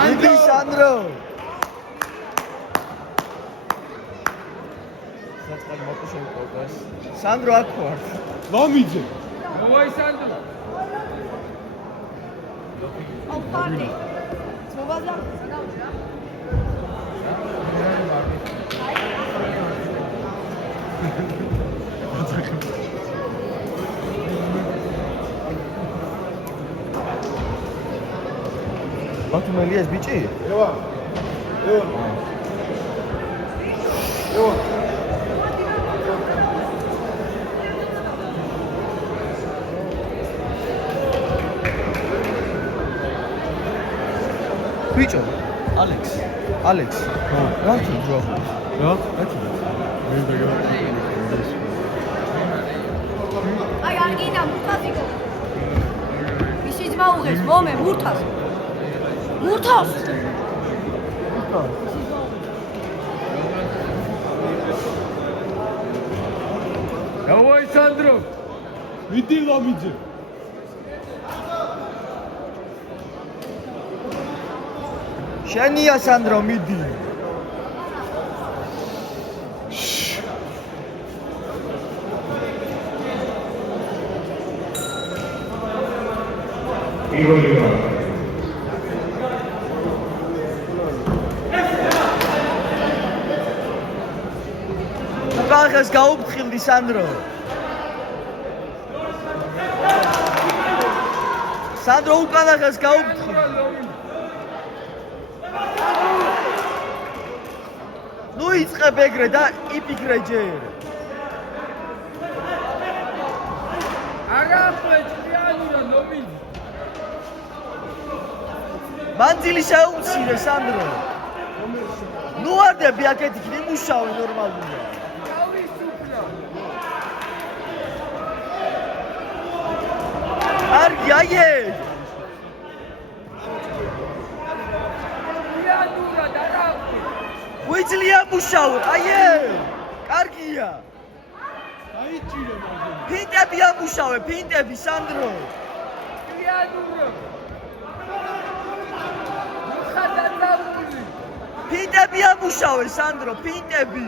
მიდი სანდრო. საწყალი მოტოშენ პოკას. სანდრო აქ ვარ. ლომიძე. მოვაი სანდრო. ოპარტი. ზოგადად ბათუმელიას ბიჭი? ევა. ბიჭო? ალექს. ხო. რატო ჯოაფი? რა? რატო? აი არგინა მურთაზიკო. ისი ძმა უღებს მომე მურთას. მოვაი სანდრო. მიდი ლომიძე. შენია სანდრო მიდი. უკანახეს გაუფრთხილდი სანდრო. სანდრო უკანახეს გაუფრთხილდი. ნუ იწყებ ეგრე და იფიქრე ჯერ. არა პლეჭიანურა ლომიძე. მანძილი შეუმცირე სანდრო. ნუ არდები აქეთ იქ იმუშავე ნორმალურია. თავისუფლა. კარგი აიე. პლეჭიანურა და რა. გვიძლია მუშაო, აიე. კარგია. დაიჭირე მაგრამ. ფინტები ამუშავე, ფინტები სანდრო. პლეჭიანურა. ხადადაული. ფინტები ამუშავე სანდრო, ფინტები.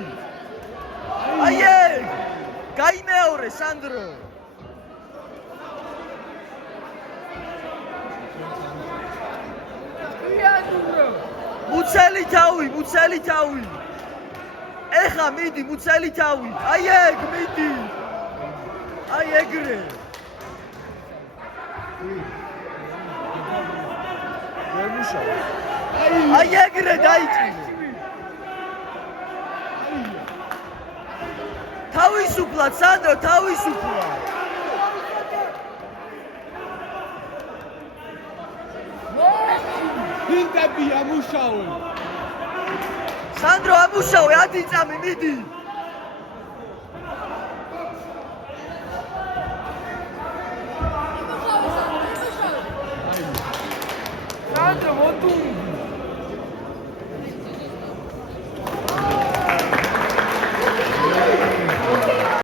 აიე. გაიმეორე სანდრო. პლეჭიანურა. მუცელი თავი. ეხა მიდი მუცელი თავი. აი ეგ მიდი. აი ეგრე. ვერ მუშაობ. აი ეგრე დაიჭირე. თავისუფლად სანდრო, თავისუფლად. ფინტები ამუშავე. სანდრო ამუშავე 10 წამი მიდი. სანდრო მოდუნ